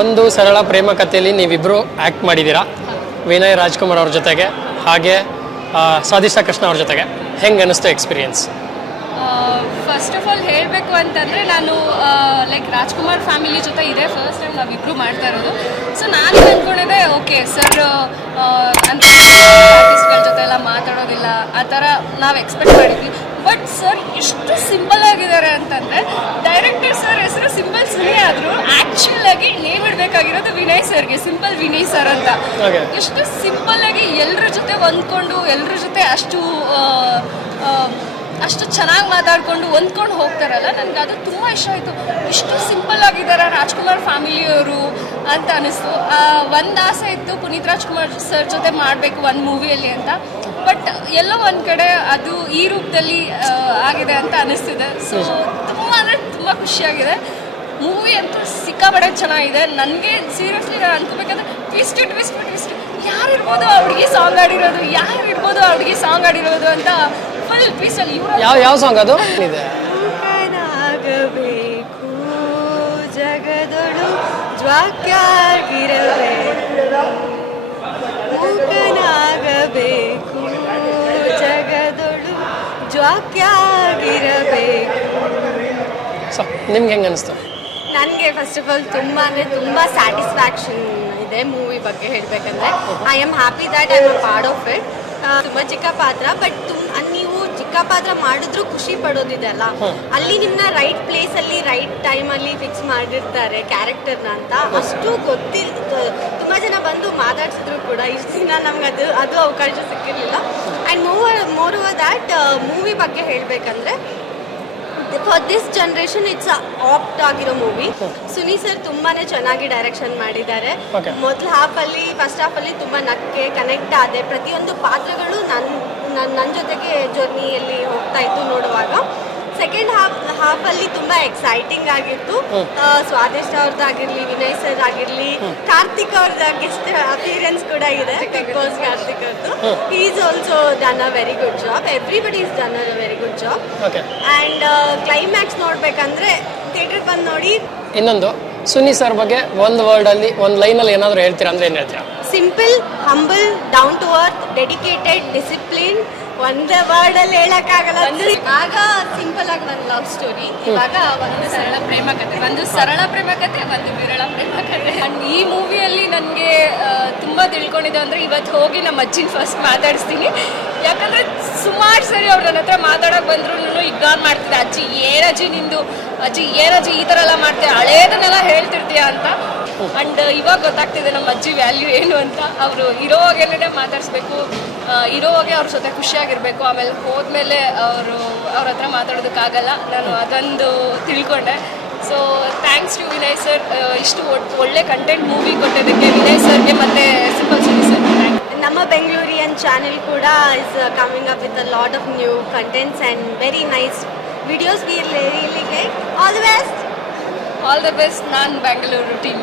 ಒಂದು ಸರಳ ಪ್ರೇಮ ಕಥೆಯಲ್ಲಿ ನೀವಿಬ್ಬರು ಆ್ಯಕ್ಟ್ ಮಾಡಿದ್ದೀರಾ? ವಿನಯ್ ರಾಜ್ಕುಮಾರ್ ಅವ್ರ ಜೊತೆಗೆ, ಹಾಗೆ ಸ್ವಾದಿಷ್ಟ ಕೃಷ್ಣ ಅವ್ರ ಜೊತೆಗೆ. ಹೆಂಗೆ ಅನ್ನಿಸ್ತು ಎಕ್ಸ್ಪೀರಿಯೆನ್ಸ್ ಫಸ್ಟ್ ಆಫ್ ಆಲ್ ಹೇಳಬೇಕು ಅಂತಂದರೆ ನಾನು ಲೈಕ್ ರಾಜ್ಕುಮಾರ್ ಫ್ಯಾಮಿಲಿ ಜೊತೆ ಇದೇ ಫಸ್ಟ್ ಟೈಮ್ ನಾವಿಬ್ಬರು ಮಾಡ್ತಾ ಇರೋದು. ಸೊ ನಾನು ಅಂದ್ಕೊಂಡಿದ್ದೆ ಓಕೆ ಸರ್ ಅಂತ ಆರ್ಟಿಸ್ಟ್ಗಳ ಜೊತೆ ಎಲ್ಲ ಮಾತಾಡೋದಿಲ್ಲ, ಆ ಥರ ನಾವು ಎಕ್ಸ್ಪೆಕ್ಟ್ ಮಾಡಿದ್ವಿ. ಬಟ್ ಸರ್ ಎಷ್ಟು ಸಿಂಪಲ್ ಆಗಿದ್ದಾರೆ ಅಂತಂದರೆ ಡೈರೆಕ್ಟರ್ ಸರ್ ಹೆಸರು ಸಿಂಪಲ್ ಸುಮ್ಮನೆ ಆದರೂ ಆ್ಯಕ್ಚುಲ್ ಆಗಿ ನೇಮ್ ಇಡಬೇಕಾಗಿರೋದು ವಿನಯ್ ಸರ್ಗೆ ಸಿಂಪಲ್ ವಿನಯ್ ಸರ್ ಅಂತ. ಎಷ್ಟು ಸಿಂಪಲ್ ಆಗಿ ಎಲ್ಲರ ಜೊತೆ ಹೊಂದ್ಕೊಂಡು ಎಲ್ಲರ ಜೊತೆ ಅಷ್ಟು ಅಷ್ಟು ಚೆನ್ನಾಗಿ ಮಾತಾಡ್ಕೊಂಡು ಹೊಂದ್ಕೊಂಡು ಹೋಗ್ತಾರಲ್ಲ ನನಗೆ ಅದು ತುಂಬ ಇಷ್ಟ ಆಯಿತು. ಇಷ್ಟು ಸಿಂಪಲ್ ಆಗಿದ್ದಾರೆ ರಾಜ್ಕುಮಾರ್ ಫ್ಯಾಮಿಲಿಯವರು ಅಂತ ಅನಿಸ್ತು. ಒಂದು ಆಸೆ ಇತ್ತು ಪುನೀತ್ ರಾಜ್ಕುಮಾರ್ ಸರ್ ಜೊತೆ ಮಾಡಬೇಕು ಒಂದು ಮೂವಿಯಲ್ಲಿ ಅಂತ. ಬಟ್ ಎಲ್ಲೋ ಒಂದು ಕಡೆ ಅದು ಈ ರೂಪದಲ್ಲಿ ಆಗಿದೆ ಅಂತ ಅನಿಸ್ತಿದೆ. ಸೊ ತುಂಬ ಅಂದರೆ ತುಂಬ ಖುಷಿಯಾಗಿದೆ. ಮೂವಿ ಅಂತೂ ಸಿಕ್ಕಾಪಟ್ಟೆ ಚೆನ್ನಾಗಿದೆ. ನನಗೆ ಸೀರಿಯಸ್ಲಿ ನಾನು ಅನ್ಕೋಬೇಕಂದ್ರೆ ಟ್ವಿಸ್ಟ್ ಟ್ವಿಸ್ಟ್ ಟ್ವಿಸ್ಟ್ ಯಾರಿರ್ಬೋದು ಆ ಹುಡುಗಿ ಸಾಂಗ್ ಆಡಿರೋದು ಯಾರಿರ್ಬೋದು ಆ ಹುಡುಗಿ ಸಾಂಗ್ ಆಡಿರೋದು ಅಂತ ಫುಲ್ ಟ್ವಿಸ್ಟಲ್ಲಿ ಇವರು ಯಾವ ಯಾವ ಸಾಂಗ್ ಅದು? ಇದೆ. ಆಗಬೇಕು ಜಗದೊಳು ಜ್ವಾಕ್ಯಾಗಿರಬೇಕು. ಮೂಕನಾಗಬೇಕು ಜಗದೊಳು ಜ್ವಾಕ್ಯಾಗಿರಬೇಕು. ಸೊ ನಿಮ್ಗೆ ಹೆಂಗೆ ಅನ್ನಿಸ್ತು ನನಗೆ ಫಸ್ಟ್ ಆಫ್ ಆಲ್ ತುಂಬ ಅಂದರೆ ತುಂಬ ಸ್ಯಾಟಿಸ್ಫ್ಯಾಕ್ಷನ್ ಇದೆ ಮೂವಿ ಬಗ್ಗೆ ಹೇಳಬೇಕಂದ್ರೆ. I am happy that I am part of it ತುಂಬ ಚಿಕ್ಕ ಪಾತ್ರ ಬಟ್ ನೀವು ಚಿಕ್ಕ ಪಾತ್ರ ಮಾಡಿದ್ರು ಖುಷಿ ಪಡೋದಿದೆ ಅಲ್ಲ? ಅಲ್ಲಿ ನಿಮ್ಮನ್ನ ರೈಟ್ ಪ್ಲೇಸಲ್ಲಿ ರೈಟ್ ಟೈಮ್ ಅಲ್ಲಿ ಫಿಕ್ಸ್ ಮಾಡಿರ್ತಾರೆ ಕ್ಯಾರೆಕ್ಟರ್ನ ಅಂತ. ಅಷ್ಟು ಗೊತ್ತಿಲ್ಲ ತುಂಬ ಜನ ಬಂದು ಮಾತಾಡ್ಸಿದ್ರು ಕೂಡ. ಇಷ್ಟು ದಿನ ನಮ್ಗೆ ಅದು ಅದು ಅವಕಾಶ ಸಿಕ್ಕಿರಲಿಲ್ಲ. And mover moreover that movie ಬಗ್ಗೆ ಹೇಳಬೇಕಂದ್ರೆ for this generation it's apt ಆಗಿರೋ ಮೂವಿ ಸುನಿ ಸರ್ ತುಂಬಾನೇ ಚೆನ್ನಾಗಿ ಡೈರೆಕ್ಷನ್ ಮಾಡಿದ್ದಾರೆ. ಮೊದಲ ಹಾಫ್ ಅಲ್ಲಿ ಫಸ್ಟ್ ಹಾಫ್ ಅಲ್ಲಿ ತುಂಬಾ ನಕ್ಕೆ ಕನೆಕ್ಟ್ ಆದೆ. ಪ್ರತಿಯೊಂದು ಪಾತ್ರಗಳು ನನ್ನ ನನ್ನ ಜೊತೆಗೆ ಜರ್ನಿಯಲ್ಲಿ ಹೋಗ್ತಾ ಇತ್ತು. ಸೆಕೆಂಡ್ ಹಾಫ್ ಹಾಫ್ ಅಲ್ಲಿ ತುಂಬಾ ಎಕ್ಸೈಟಿಂಗ್ ಆಗಿತ್ತು. ಸ್ವಾದೇಶ್ ಸ್ವಾದಿಷ್ಟ ಅವ್ರದ್ದಾಗಿರ್ಲಿ ವಿನಯ್ ಸರ್ ಆಗಿರ್ಲಿ ಕಾರ್ತಿಕ್ ಅವ್ರದ್ದು ಗೆಸ್ಟ್ ಅಪಿಯರೆನ್ಸ್ ಕೂಡ ಇದೆ ಬಿಗ್ ಬಾಸ್ ಕಾರ್ತಿಕ್ ಅವ್ರದ್ದು. Is also done a very good job everybody is done a very good job okay and climax ನೋಡ್ಬೇಕಂದ್ರೆ ಥಿಯೇಟರ್ ಬಂದು ನೋಡಿ ಇನ್ನೊಂದು ಸುನಿ ಸರ್ ಬಗ್ಗೆ ಒಂದು ವರ್ಡಲ್ಲಿ ಒಂದು ಅಲ್ಲಿ ಏನಾದರೂ ಹೇಳ್ತೀರಾ ಅಂದ್ರೆ ಏನ್ ಹೇಳ್ತೀರಾ? Simple humble down to earth dedicated discipline ಒಂದೇ ವರ್ಡಲ್ಲಿ ಹೇಳಕ್ಕಾಗಲ್ಲ. ಆಗ ಸಿಂಪಲ್ ಆಗಿ ಒಂದು ಲವ್ ಸ್ಟೋರಿ. ಇವಾಗ ಒಂದು ಸರಳ ಪ್ರೇಮ ಕಥೆ ಒಂದು ಸರಳ ಪ್ರೇಮ ಕಥೆ ಒಂದು ವಿರಳ ಪ್ರೇಮ ಕಥೆ ಅಂಡ್ ಈ ಮೂವಿಯಲ್ಲಿ ನನಗೆ ತುಂಬ ತಿಳ್ಕೊಂಡಿದೆ ಅಂದರೆ ಇವತ್ತು ಹೋಗಿ ನಮ್ಮ ಅಜ್ಜಿನ ಫಸ್ಟ್ ಮಾತಾಡಿಸ್ತೀನಿ. ಯಾಕಂದರೆ ಸುಮಾರು ಸರಿ ಅವ್ರು ನನ್ನ ಹತ್ರ ಮಾತಾಡೋಕೆ ಬಂದ್ರು ಇಗ್ನೋರ್ ಮಾಡ್ತಿದ್ದೆ. ಅಜ್ಜಿ ಏನಜ್ಜಿ ನಿಂದು? ಅಜ್ಜಿ ಏನಜ್ಜಿ ಈ ಥರ ಎಲ್ಲ ಮಾಡ್ತೀಯ? ಹಳೇದನ್ನೆಲ್ಲ ಹೇಳ್ತಿರ್ತೀಯ? ಅಂತ. ಅಂಡ್ ಇವಾಗ ಗೊತ್ತಾಗ್ತಿದೆ ನಮ್ಮ ಅಜ್ಜಿ ವ್ಯಾಲ್ಯೂ ಏನು ಅಂತ. ಅವರು ಇರೋವಾಗೆಲ್ಲೇ ಮಾತಾಡಿಸ್ಬೇಕು. ಇರೋವಾಗೆ ಅವ್ರ ಜೊತೆ ಖುಷಿಯಾಗಿರ್ಬೇಕು. ಆಮೇಲೆ ಹೋದ್ಮೇಲೆ ಅವರು ಅವ್ರ ಹತ್ರ ಮಾತಾಡೋದಕ್ಕಾಗಲ್ಲ. ನಾನು ಅದೊಂದು ತಿಳ್ಕೊಂಡೆ. So thanks to Vinay sir ಇಷ್ಟು ಒಳ್ಳೆ ಕಂಟೆಂಟ್ ಮೂವಿ ಕೊಟ್ಟಿದ್ದಕ್ಕೆ ವಿನಯ್ ಸರ್ಗೆ ಮತ್ತೆ ಸಿಂಪಲ್ ಸುನಿ ಸರ್ ನಮ್ಮ ಬೆಂಗಳೂರಿಯನ್ ಚಾನೆಲ್ ಕೂಡ is coming up with a lot of new contents and very nice videos we ಇಲ್ಲಿಗೆ all the best all the best ನಾನು ಬೆಂಗಳೂರು ಟೀಮ್